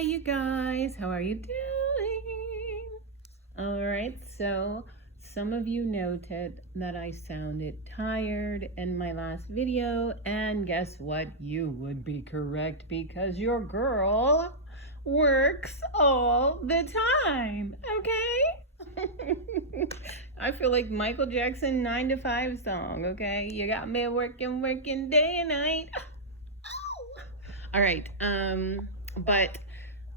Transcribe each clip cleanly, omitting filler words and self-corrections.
Hi, you guys. How are you doing? All right, so some of you noted that I sounded tired in my last video, and guess what? You would be correct because your girl works all the time, okay? I feel like Michael Jackson 9 to 5 song, okay? You got me working day and night. All right, but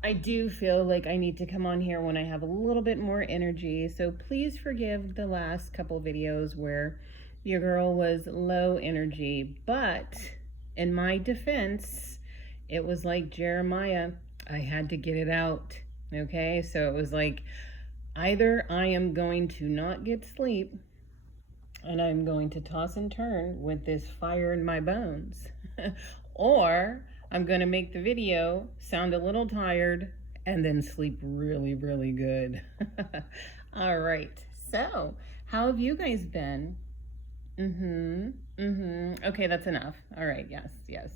I do feel like I need to come on here when I have a little bit more energy. So please forgive the last couple videos where your girl was low energy. But in my defense, it was like Jeremiah. I had to get it out. Okay, so it was like either I am going to not get sleep and I'm going to toss and turn with this fire in my bones, or I'm going to make the video sound a little tired and then sleep really, really good. All right. So, how have you guys been? Okay, that's enough. All right. Yes.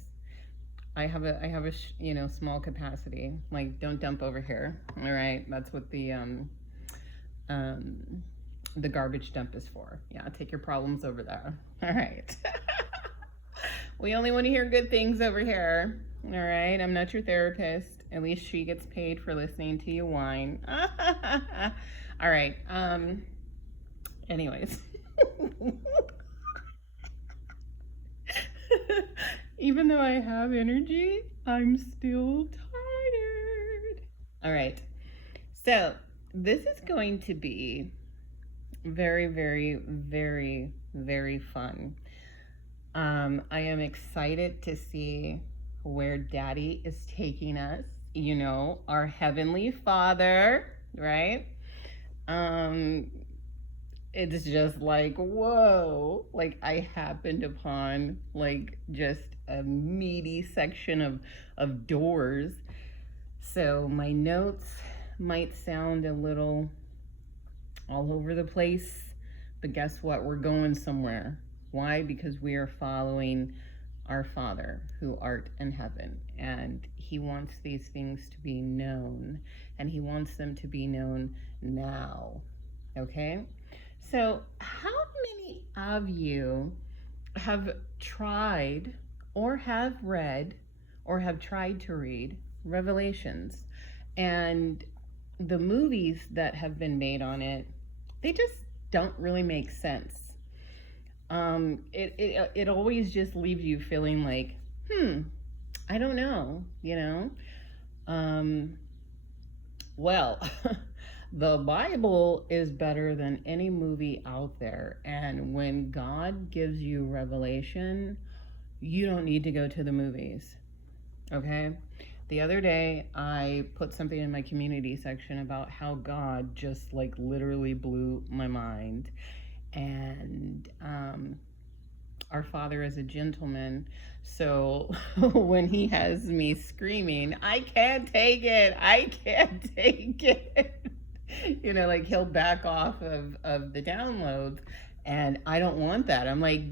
I have a small capacity. Like, don't dump over here. All right. That's what the garbage dump is for. Yeah, take your problems over there. All right. We only want to hear good things over here. All right, I'm not your therapist. At least she gets paid for listening to you whine. All right. Anyways. Even though I have energy, I'm still tired. All right. So, this is going to be very, very, very, very fun. I am excited to see where Daddy is taking us, our Heavenly Father, right? It's just like, whoa, like I happened upon like just a meaty section of doors. So my notes might sound a little all over the place, but guess what? We're going somewhere. Why? Because we are following our Father who art in heaven, and he wants these things to be known, and he wants them to be known now. Okay? So how many of you have tried or have read or have tried to read Revelations? And the movies that have been made on it, they just don't really make sense. It always just leaves you feeling like, I don't know, well, the Bible is better than any movie out there. And when God gives you revelation, you don't need to go to the movies. Okay? The other day, I put something in my community section about how God just like literally blew my mind. And our Father is a gentleman, so when he has me screaming, I can't take it, like he'll back off of the downloads, and I don't want that. I'm like,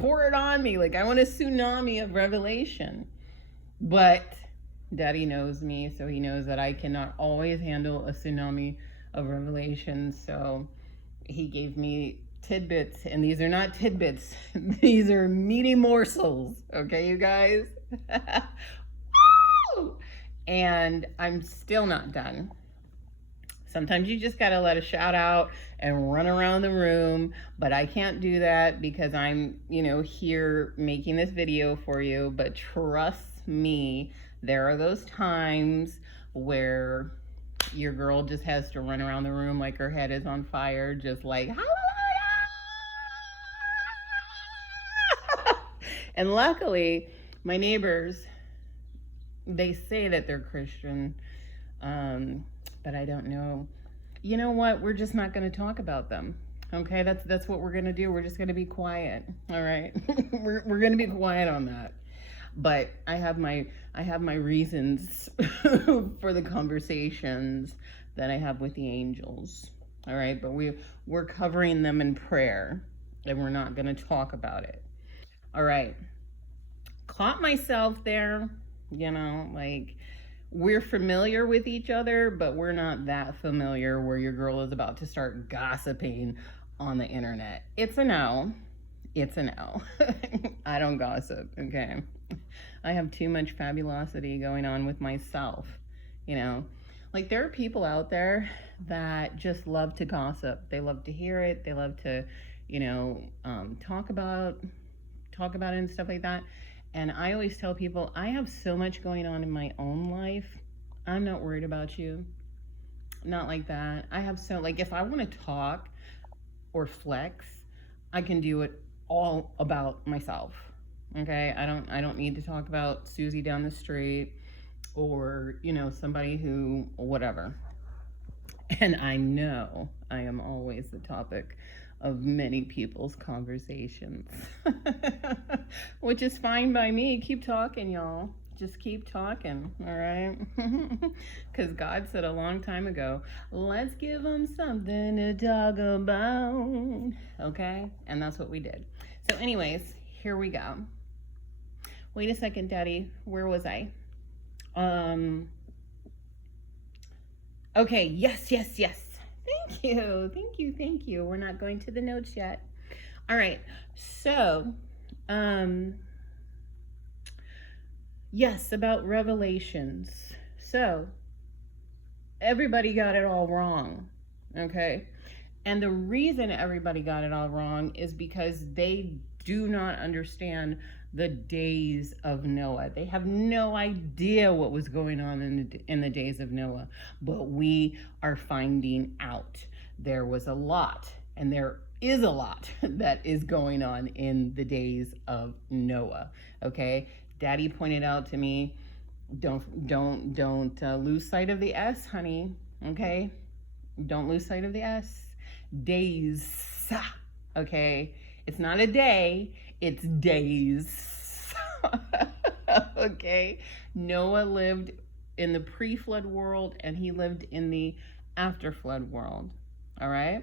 pour it on me, like I want a tsunami of revelation. But Daddy knows me, so he knows that I cannot always handle a tsunami of revelation, so he gave me tidbits, and these are not tidbits. These are meaty morsels, okay, you guys? Woo! And I'm still not done. Sometimes you just gotta let a shout out and run around the room, but I can't do that because I'm, here making this video for you. But trust me, there are those times where your girl just has to run around the room like her head is on fire, just like, hallelujah! And luckily, my neighbors, they say that they're Christian, but I don't know. You know what? We're just not going to talk about them. Okay, that's what we're going to do. We're just going to be quiet. All right, we're going to be quiet on that. But I have my reasons for the conversations that I have with the angels. All right, but we're covering them in prayer, and we're not going to talk about it. All right, caught myself there, like we're familiar with each other, but we're not that familiar where your girl is about to start gossiping on the internet. It's a no. It's a no. I don't gossip, okay? I have too much fabulosity going on with myself, you know? Like, there are people out there that just love to gossip. They love to hear it. They love to, you know, talk about it and stuff like that. And I always tell people, I have so much going on in my own life. I'm not worried about you. Not like that. I have so, like, if I want to talk or flex, I can do it all about myself. Okay? I don't need to talk about Susie down the street or, you know, somebody who, whatever. And I know I am always the topic of many people's conversations, which is fine by me. Keep talking, y'all. Just keep talking, all right? Because God said a long time ago, let's give them something to talk about, okay? And that's what we did. So anyways, here we go. Wait a second, Daddy. Where was I? Okay, yes. Thank you. We're not going to the notes yet. All right, so, yes, about Revelations. So, everybody got it all wrong, okay? And the reason everybody got it all wrong is because they do not understand the days of Noah. They have no idea what was going on in the days of Noah, but we are finding out. There was a lot, and there is a lot that is going on in the days of Noah. Okay, Daddy pointed out to me, don't lose sight of the S, honey. Okay, don't lose sight of the S. Days. Okay, it's not a day, it's days. Okay, Noah lived in the pre-flood world and he lived in the after-flood world. All right,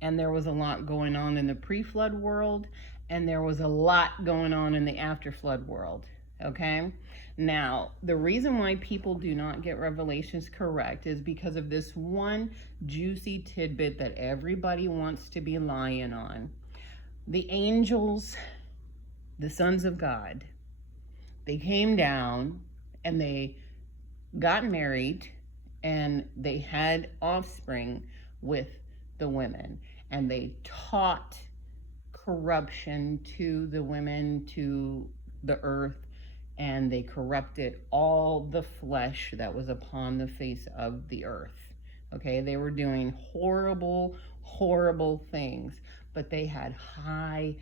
and there was a lot going on in the pre-flood world, and there was a lot going on in the after-flood world. Okay, now the reason why people do not get Revelations correct is because of this one juicy tidbit that everybody wants to be lying on. The angels, the sons of God, they came down and they got married and they had offspring with the women, and they taught corruption to the women, to the earth, and they corrupted all the flesh that was upon the face of the earth. Okay, they were doing horrible things, but they had high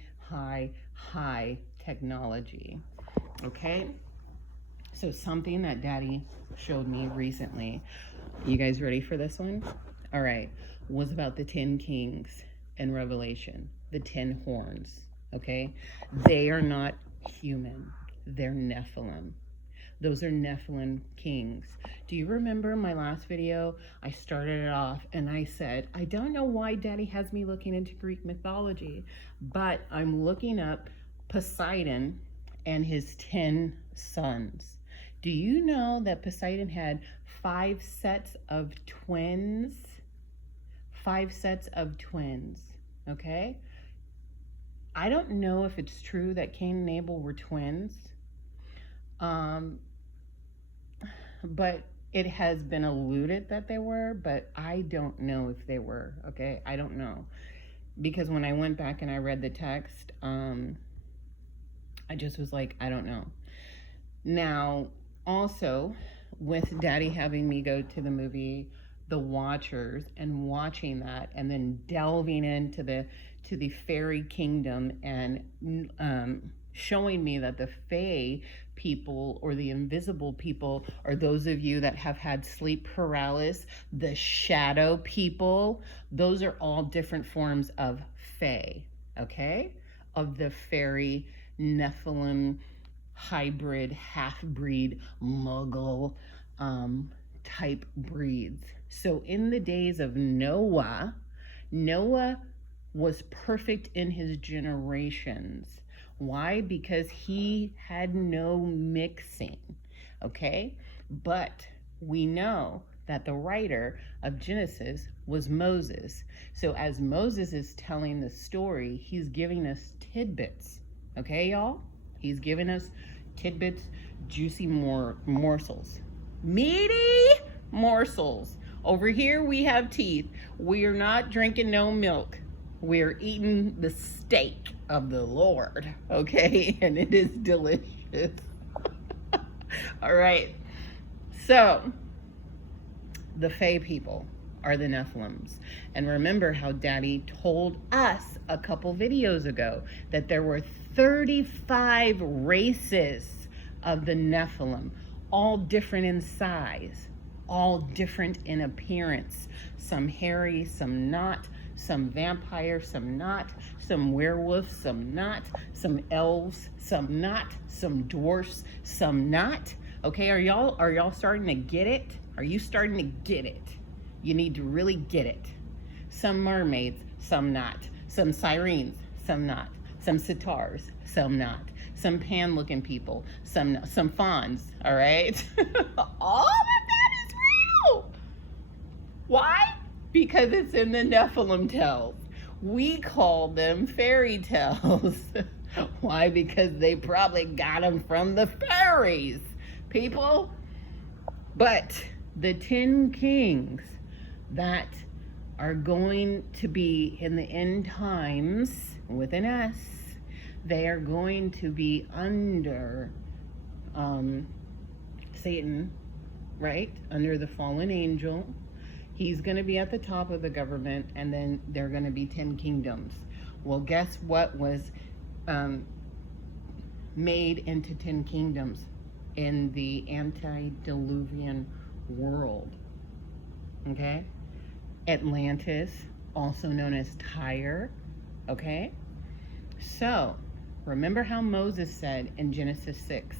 technology. Okay, so something that Daddy showed me recently, you guys ready for this one? All right, was about the 10 kings in Revelation, the 10 horns. Okay, they are not human, they're Nephilim. Those are Nephilim kings. Do you remember my last video? I started it off and I said, I don't know why Daddy has me looking into Greek mythology, but I'm looking up Poseidon and his 10 sons. Do you know that Poseidon had 5 sets of twins? 5 sets of twins, okay? I don't know if it's true that Cain and Abel were twins, but it has been alluded that they were, but I don't know if they were, okay? I don't know. Because when I went back and I read the text, I just was like, I don't know. Now, also, with Daddy having me go to the movie The Watchers and watching that and then delving into the fairy kingdom and showing me that the fae people or the invisible people are those of you that have had sleep paralysis, the shadow people, those are all different forms of fae, okay? Of the fairy Nephilim hybrid, half-breed, muggle type breeds. So in the days of Noah was perfect in his generations. Why? Because he had no mixing, okay? But we know that the writer of Genesis was Moses. So as Moses is telling the story, he's giving us tidbits. Okay, y'all? He's giving us tidbits, juicy morsels. Meaty morsels. Over here we have teeth. We are not drinking no milk. We're eating the steak of the Lord, okay? And it is delicious. All right. So, the Fae people are the Nephilims. And remember how Daddy told us a couple videos ago that there were 35 races of the Nephilim, all different in size, all different in appearance. Some hairy, some not, some vampire, some not, some werewolf, some not, some elves, some not, some dwarfs, some not. Okay, are y'all starting to get it? Are you starting to get it? You need to really get it. Some mermaids, some not. Some sirens, some not. Some sitars, some not. Some pan-looking people, some not. Some fawns, all right? All of that is real. Why? Because it's in the Nephilim tales. We call them fairy tales. Why? Because they probably got them from the fairies, people. But the 10 kings that are going to be in the end times, with an S, they are going to be under Satan, right? Under the fallen angel. He's going to be at the top of the government, and then there are going to be 10 kingdoms. Well, guess what was made into 10 kingdoms in the antediluvian world? Okay? Atlantis, also known as Tyre. Okay? So, remember how Moses said in Genesis 6,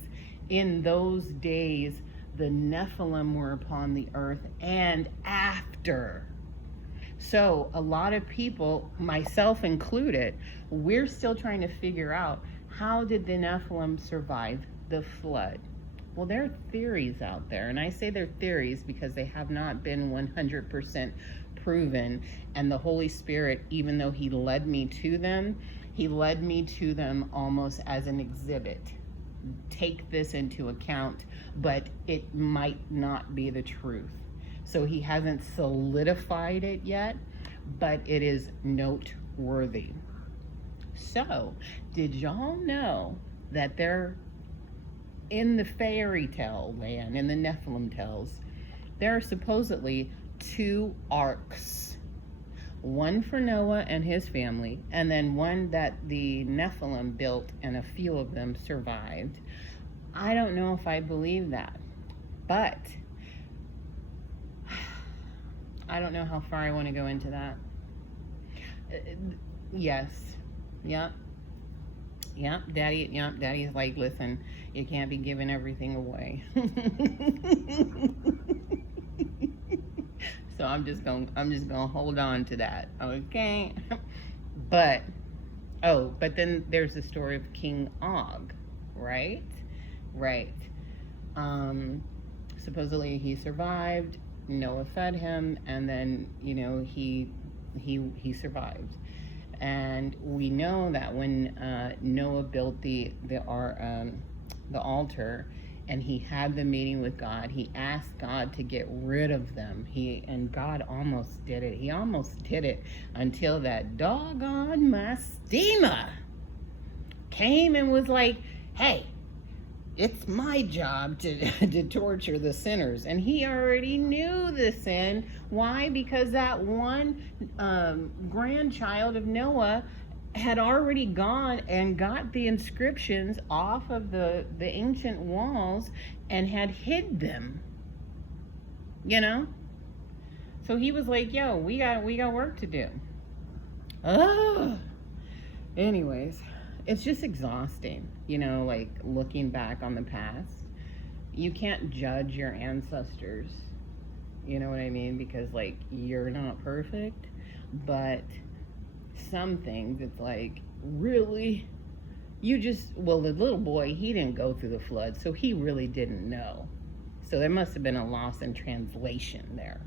in those days the Nephilim were upon the earth and after. So a lot of people, myself included, we're still trying to figure out, how did the Nephilim survive the flood? Well, there are theories out there, and I say they're theories because they have not been 100% proven. And the Holy Spirit, even though he led me to them, he led me to them almost as an exhibit. Take this into account, but it might not be the truth. So he hasn't solidified it yet, but it is noteworthy. So, did y'all know that they're in the fairy tale land, in the Nephilim tales, there are supposedly 2 arks. One for Noah and his family, and then one that the Nephilim built and a few of them survived. I don't know if I believe that, but I don't know how far I want to go into that. Yes. Yep. Daddy's like, listen, you can't be giving everything away. So I'm just gonna hold on to that, okay? But then there's the story of King Og, right? Right. Supposedly he survived. Noah fed him, and then he survived. And we know that when Noah built the altar, and he had the meeting with God, he asked God to get rid of them. And God almost did it. He almost did it until that doggone Mastema came and was like, hey, it's my job to torture the sinners. And he already knew the sin. Why? Because that one grandchild of Noah had already gone and got the inscriptions off of the ancient walls and had hid them. So he was like, yo, we got work to do. Anyways, it's just exhausting, like looking back on the past. You can't judge your ancestors, you know what I mean? Because like, you're not perfect, but some things, it's like, really? The little boy, he didn't go through the flood, so he really didn't know. So there must have been a loss in translation there.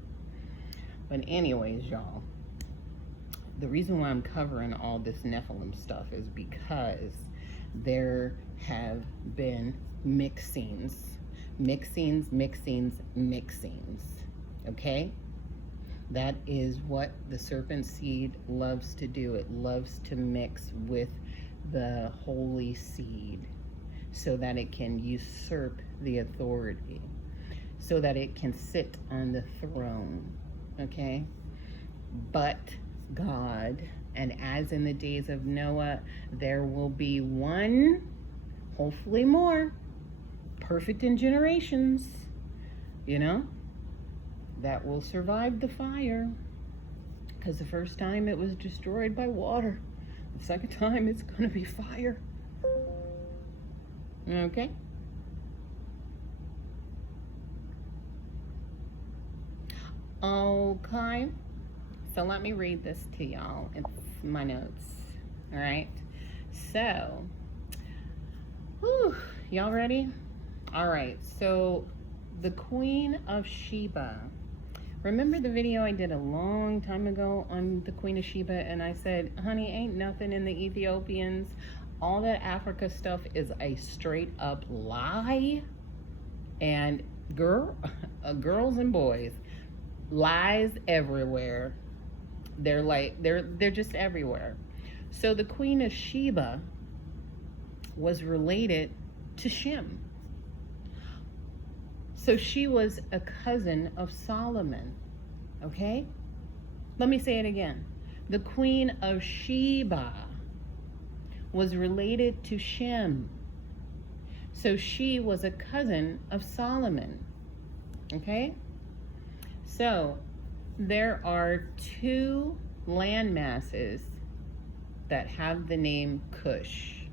But anyways, y'all, the reason why I'm covering all this Nephilim stuff is because there have been mixings, okay? That is what the serpent seed loves to do. It loves to mix with the holy seed so that it can usurp the authority, so that it can sit on the throne, okay? But God, and as in the days of Noah, there will be one, hopefully more, perfect in generations, you know, that will survive the fire. Because the first time it was destroyed by water. The second time it's going to be fire. Okay? Okay. So let me read this to y'all. It's my notes. All right? So, y'all ready? All right. So, the Queen of Sheba. Remember the video I did a long time ago on the Queen of Sheba, and I said, honey, ain't nothing in the Ethiopians. All that Africa stuff is a straight up lie. And girls and boys, lies everywhere. They're just everywhere. So the Queen of Sheba was related to Shem. So she was a cousin of Solomon, okay? Let me say it again. The Queen of Sheba was related to Shem. So she was a cousin of Solomon, okay? So there are two land masses that have the name Cush.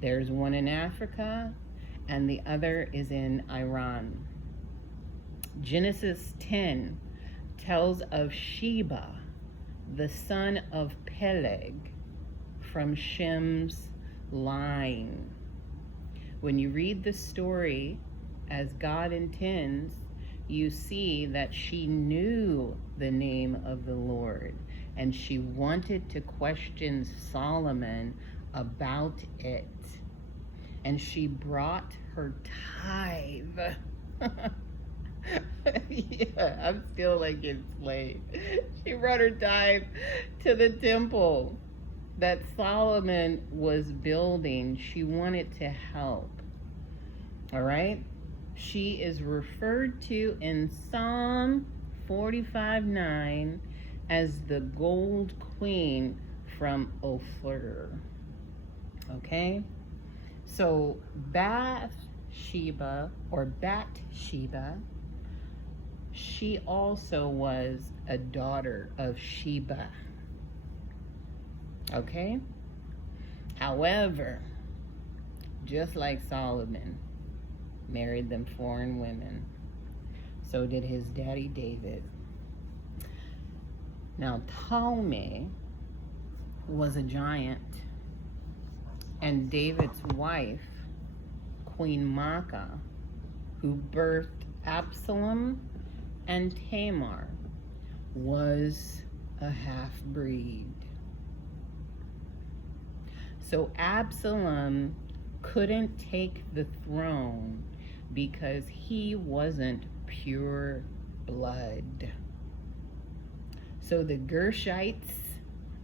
There's one in Africa and the other is in Iran. Genesis 10 tells of Sheba, the son of Peleg, from Shem's line. When you read the story as God intends, you see that she knew the name of the Lord and she wanted to question Solomon about it. And she brought her tithe. Yeah, I'm still like enslaved. She brought her tithe to the temple that Solomon was building. She wanted to help. All right? She is referred to in Psalm 45:9 as the gold queen from Ophir. Okay? So Bathsheba, or Bathsheba, she also was a daughter of Sheba. Okay? However, just like Solomon married them foreign women, so did his daddy David. Now, Ptolemy was a giant, and David's wife, Queen Maacah, who birthed Absalom and Tamar, was a half-breed. So Absalom couldn't take the throne because he wasn't pure blood. So the Gershites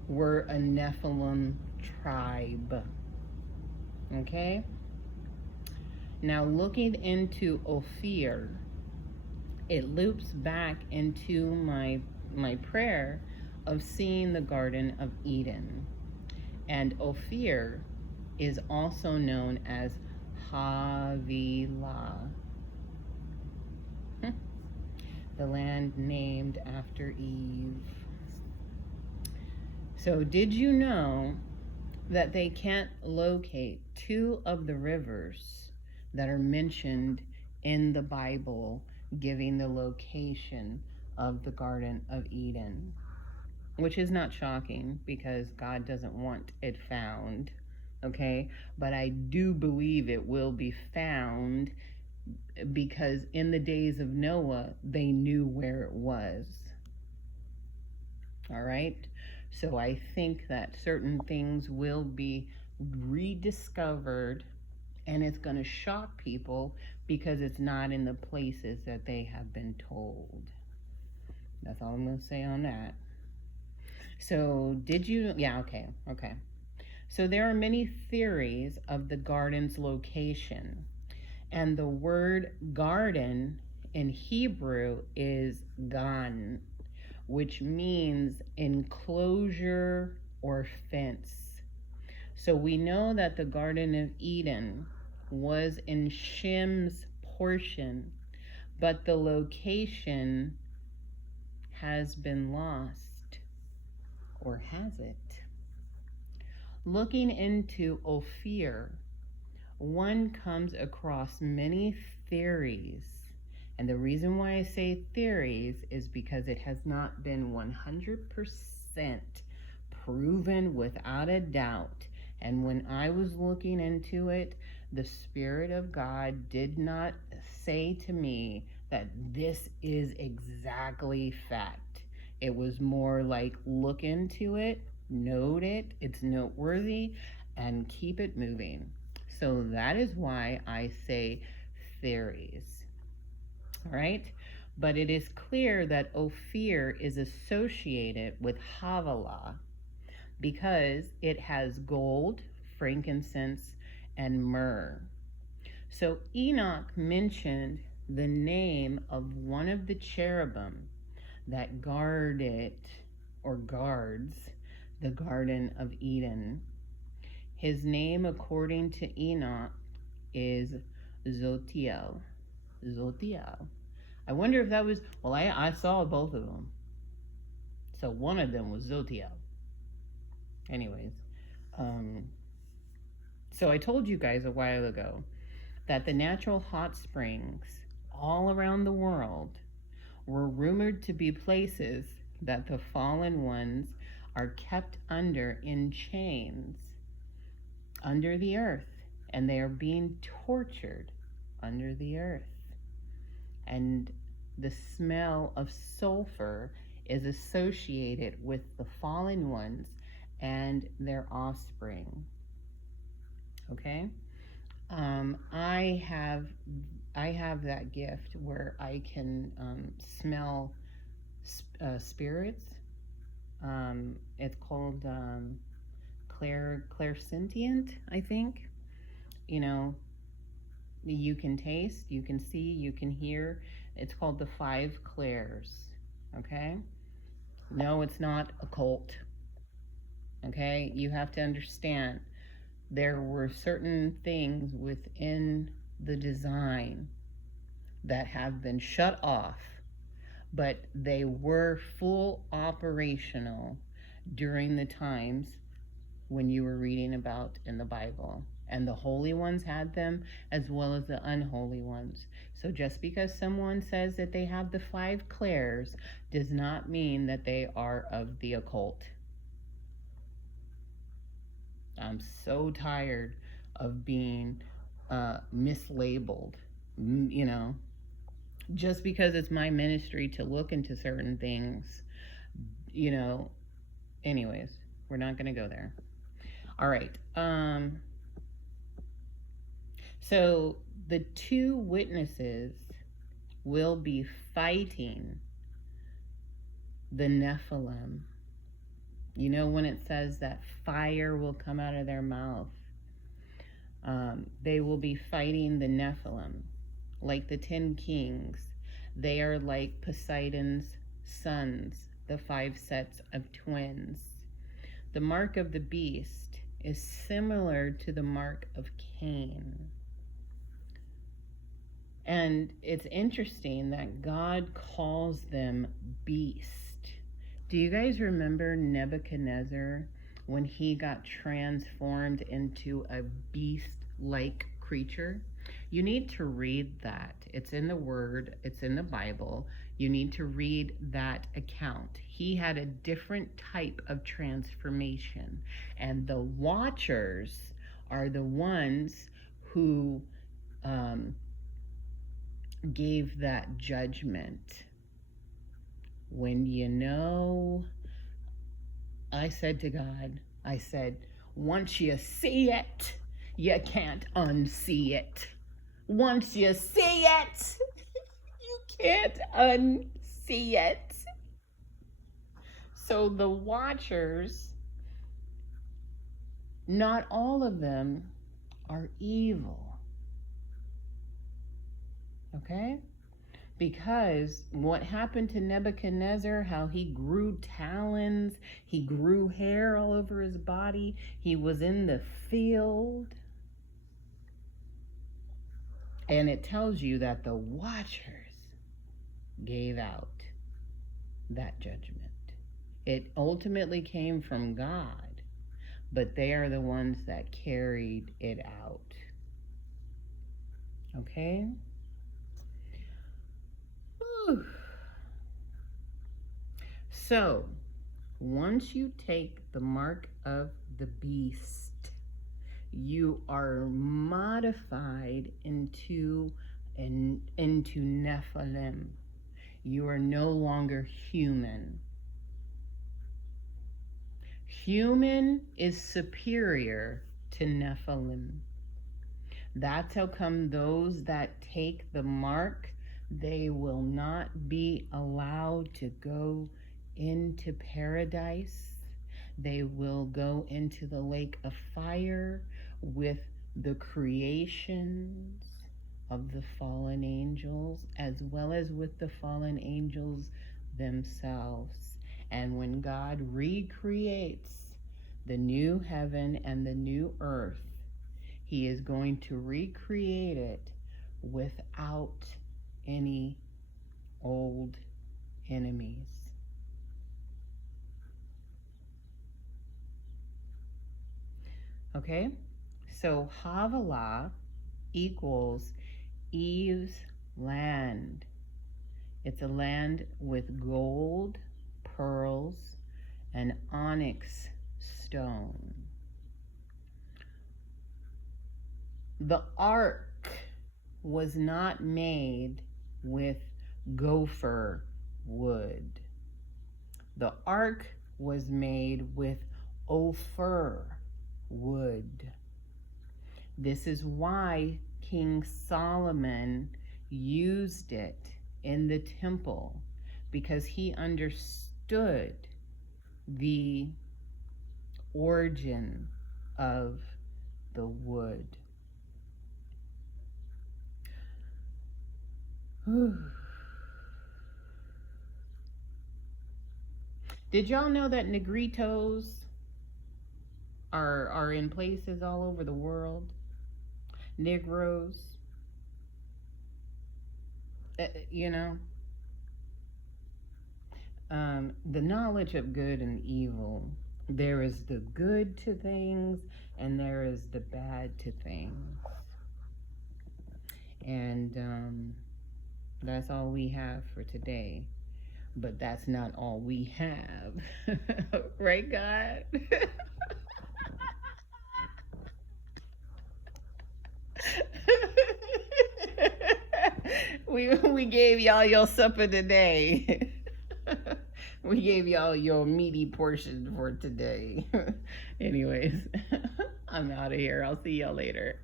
were a Nephilim tribe. Okay? Now looking into Ophir, it loops back into my prayer of seeing the Garden of Eden. And Ophir is also known as Havilah, the land named after Eve. So did you know that they can't locate two of the rivers that are mentioned in the Bible giving the location of the Garden of Eden? Which is not shocking because God doesn't want it found, okay? But I do believe it will be found because in the days of Noah, they knew where it was. All right. So I think that certain things will be rediscovered, and it's going to shock people because it's not in the places that they have been told. That's all I'm going to say on that. So did you, yeah, okay. So there are many theories of the garden's location, and the word garden in Hebrew is gan, which means enclosure or fence. So we know that the Garden of Eden was in Shem's portion, but the location has been lost, or has it? Looking into Ophir, one comes across many theories. And the reason why I say theories is because it has not been 100% proven without a doubt. And when I was looking into it, the Spirit of God did not say to me that this is exactly fact. It was more like, look into it, note it, it's noteworthy, and keep it moving. So that is why I say theories. All right, but it is clear that Ophir is associated with Havilah because it has gold, frankincense, and myrrh. So Enoch mentioned the name of one of the cherubim that guarded or guards the Garden of Eden. His name, according to Enoch, is Zotiel. I wonder if that was, well, I saw both of them. So one of them was Zotiel. Anyways, so I told you guys a while ago that the natural hot springs all around the world were rumored to be places that the fallen ones are kept under in chains under the earth, and they are being tortured under the earth. And the smell of sulfur is associated with the fallen ones and their offspring. Okay? I have that gift where I can smell spirits. It's called clairsentient, I think. You know, you can taste, you can see, you can hear. It's called the 5 clairs. Okay? No, it's not occult. Okay? You have to understand there were certain things within the design that have been shut off, but they were full operational during the times when you were reading about in the Bible. And the holy ones had them as well as the unholy ones. So just because someone says that they have the 5 clairs does not mean that they are of the occult. I'm so tired of being mislabeled, you know. Just because it's my ministry to look into certain things, you know. Anyways, we're not going to go there. All right. So the 2 witnesses will be fighting the Nephilim. You know, when it says that fire will come out of their mouth, they will be fighting the Nephilim. Like the 10 kings, they are like Poseidon's sons, the 5 sets of twins. The mark of the beast is similar to the mark of Cain. And it's interesting that God calls them beast. Do you guys remember Nebuchadnezzar when he got transformed into a beast-like creature? You need to read that. It's in the Word, it's in the Bible. You need to read that account. He had a different type of transformation. And the watchers are the ones who gave that judgment. When I said to God, I said, once you see it, you can't unsee it. Once you see it, you can't unsee it. So the watchers, not all of them are evil. Okay? Because what happened to Nebuchadnezzar, how he grew talons, he grew hair all over his body, he was in the field. And it tells you that the watchers gave out that judgment. It ultimately came from God, but they are the ones that carried it out. Okay? Whew. So, once you take the mark of the beast, you are modified into Nephilim. You are no longer human. Human is superior to Nephilim. That's how come those that take the mark, they will not be allowed to go into paradise. They will go into the lake of fire with the creations of the fallen angels, as well as with the fallen angels themselves. And when God recreates the new heaven and the new earth, he is going to recreate it without any old enemies. Okay, so Havilah equals Eve's land. It's a land with gold, pearls, and onyx stone. The ark was not made with gopher wood. The ark was made with Ophir wood. This is why King Solomon used it in the temple, because he understood the origin of the wood. Did y'all know that Negritos are in places all over the world? Negroes, the knowledge of good and evil. There is the good to things and there is the bad to things. And that's all we have for today. But that's not all we have. Right, God? We gave y'all your supper today. We gave y'all your meaty portion for today. Anyways, I'm out of here. I'll see y'all later.